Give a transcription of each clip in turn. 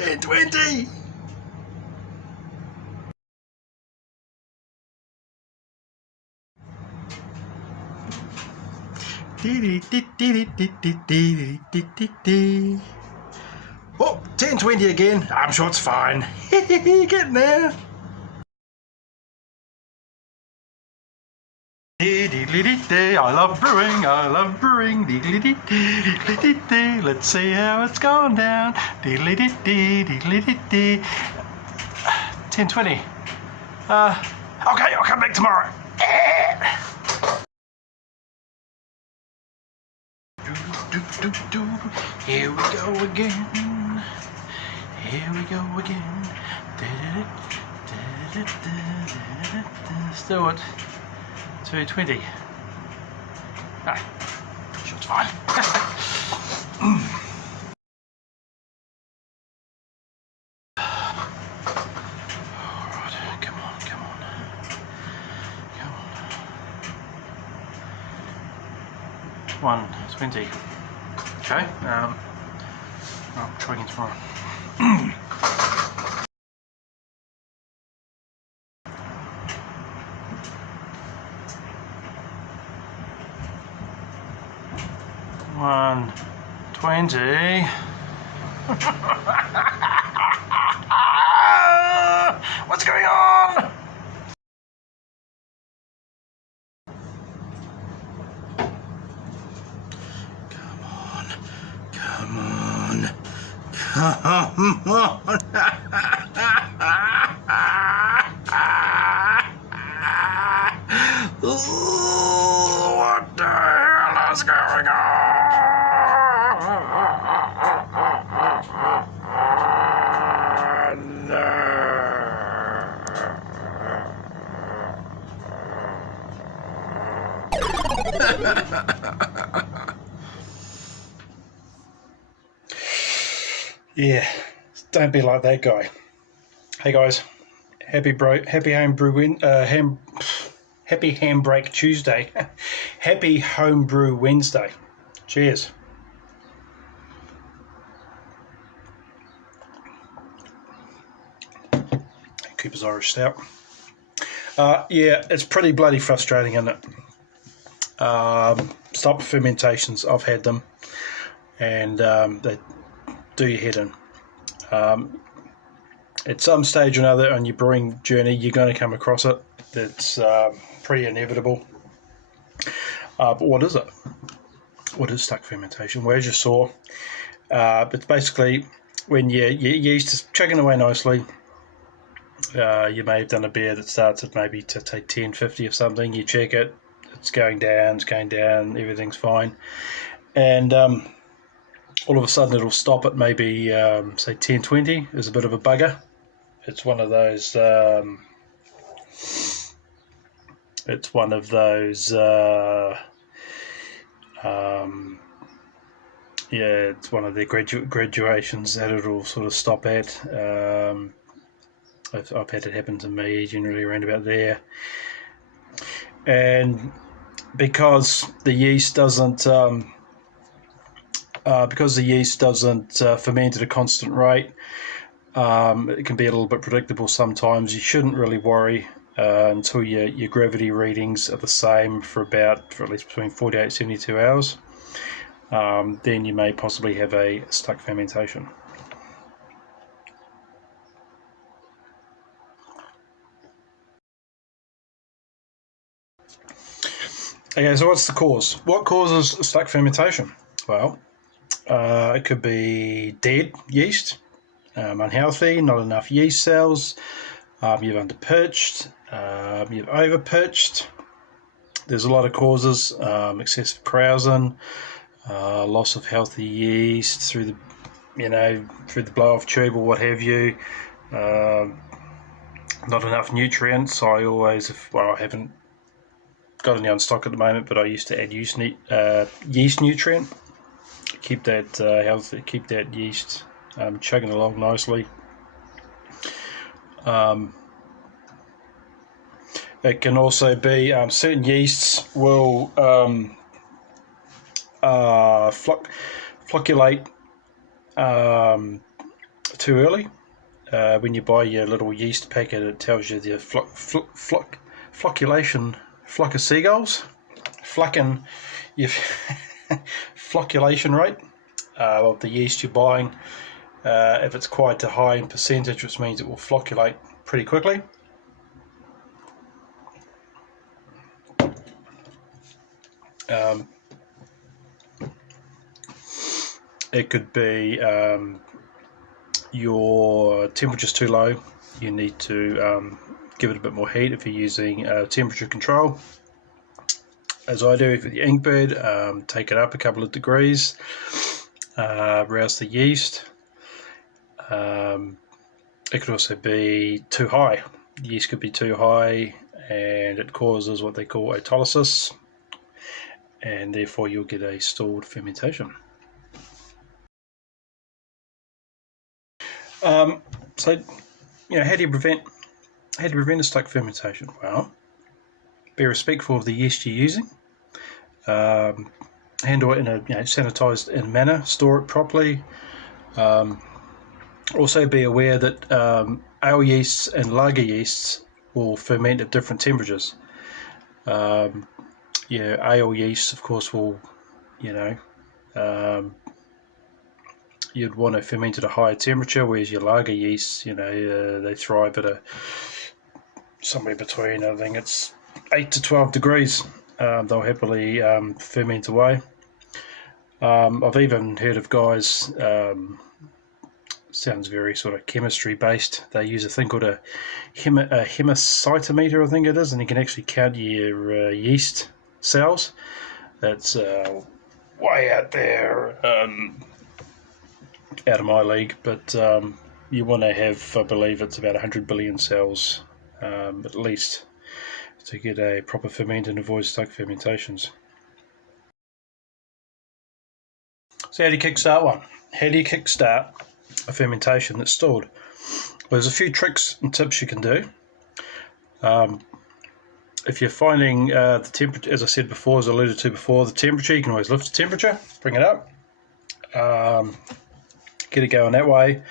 10:20. Oh, 10:20 again. I'm sure it's fine. Getting there. I love brewing, I love brewing. Let's see how it's gone down. 10:20. Okay, I'll come back tomorrow. Here we go again. Here we go again. Still at 2:20. Ah, sure it's fine. Alright, come on. 1:20. Okay, I'll try again tomorrow. $1.20. What's going on? Come on. Ooh, what the hell is going on? Yeah, don't be like that guy. Hey guys, happy handbrake Tuesday. Happy homebrew Wednesday. Cheers. Cooper's Irish Stout. Yeah, it's pretty bloody frustrating, isn't it? Stop fermentations, I've had them, and they do your head in. At some stage or another on your brewing journey, you're going to come across it. It's pretty inevitable. But what is it? What is stuck fermentation? Well, as you saw, it's basically when your yeast is chugging away nicely. You may have done a beer that starts at maybe to take 1050 or something. You check it, it's going down, everything's fine, and all of a sudden it'll stop at maybe say 1020. Is a bit of a bugger. It's one of those yeah, it's one of the graduations that it'll sort of stop at. I've had it happen to me, generally around about there. And because the yeast doesn't ferment at a constant rate, it can be a little bit predictable sometimes. You shouldn't really worry until your gravity readings are the same for at least between 48 and 72 hours. Then you may possibly have a stuck fermentation. Okay, so what's the cause? What causes stuck fermentation? Well, it could be dead yeast, unhealthy, not enough yeast cells, you've underpitched, you've overpitched. There's a lot of causes, excessive carousing, loss of healthy yeast through the blow-off tube or what have you, not enough nutrients. I haven't got any on stock at the moment, but I used to add yeast nutrient, keep that healthy, keep that yeast chugging along nicely. It can also be certain yeasts will flocculate too early. When you buy your little yeast packet, it tells you the flocculation, flock of seagulls, flocking your flocculation rate of the yeast you're buying. If it's quite high in percentage, which means it will flocculate pretty quickly. It could be your temperature's too low. You need to give it a bit more heat if you're using temperature control. As I do for the ink bed, take it up a couple of degrees, rouse the yeast. It could also be too high. The yeast could be too high and it causes what they call autolysis, and therefore you'll get a stalled fermentation. So, how do you prevent a stuck fermentation? Well, be respectful of the yeast you're using. Handle it in a sanitized manner. Store it properly. Also, be aware that ale yeasts and lager yeasts will ferment at different temperatures. Ale yeasts, of course, will, you'd want to ferment at a higher temperature, whereas your lager yeasts, they thrive at somewhere between, I think it's 8 to 12 degrees. They'll happily ferment away. I've even heard of guys, sounds very sort of chemistry based, they use a thing called a hematometer, I think it is, and you can actually count your yeast cells. That's way out there, out of my league, but you want to have, I believe it's about 100 billion cells at least to get a proper ferment and avoid stuck fermentations. So how do you kickstart one? How do you kickstart a fermentation that's stalled? Well, there's a few tricks and tips you can do. If you're finding the temperature, as I said before, as I alluded to before, the temperature, you can always lift the temperature, bring it up, get it going that way.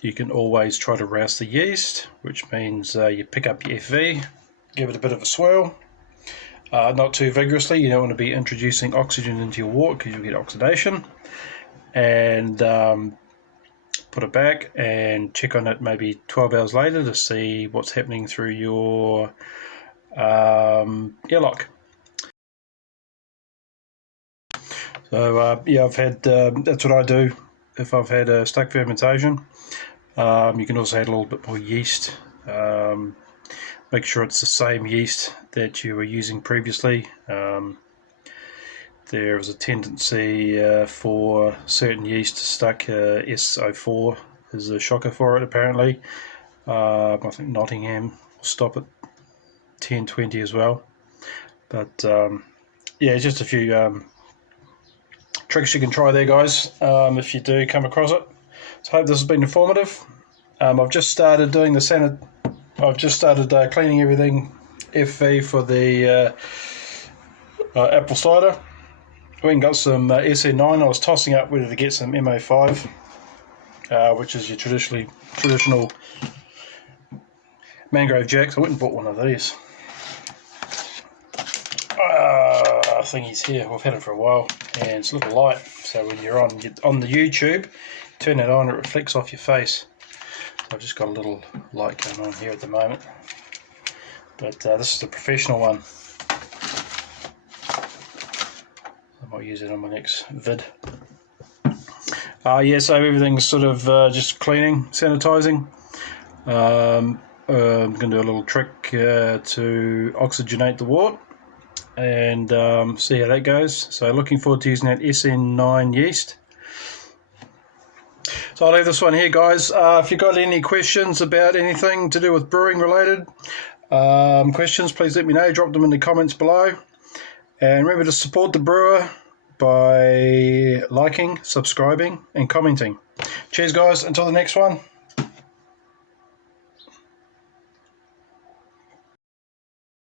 You can always try to rouse the yeast, which means you pick up your FV, give it a bit of a swirl, not too vigorously. You don't want to be introducing oxygen into your wort because you'll get oxidation. And put it back and check on it maybe 12 hours later to see what's happening through your airlock. So I've had, that's what I do if I've had a stuck fermentation. You can also add a little bit more yeast. Make sure it's the same yeast that you were using previously. There is a tendency for certain yeast to stuck. SO4 is a shocker for it, apparently. I think Nottingham will stop at 1020 as well. But just a few tricks you can try there, guys, if you do come across it. So I hope this has been informative. I've just started doing the I've just started cleaning everything FV for the apple cider. We even got some SN9. I was tossing up whether to get some MO5, which is your traditional mangrove jacks. I went and bought one of these. I think he's here. We've had it for a while, and it's a little light. So when you're on the YouTube, turn it on, it reflects off your face. So I've just got a little light going on here at the moment. But this is the professional one. I'll use it on my next vid. So everything's sort of just cleaning, sanitizing. I'm going to do a little trick to oxygenate the wort and see how that goes. So looking forward to using that SN9 yeast. So I'll leave this one here, guys. If you've got any questions about anything to do with brewing related questions, please let me know. Drop them in the comments below. And remember to support the brewer by liking, subscribing, and commenting. Cheers, guys. Until the next one.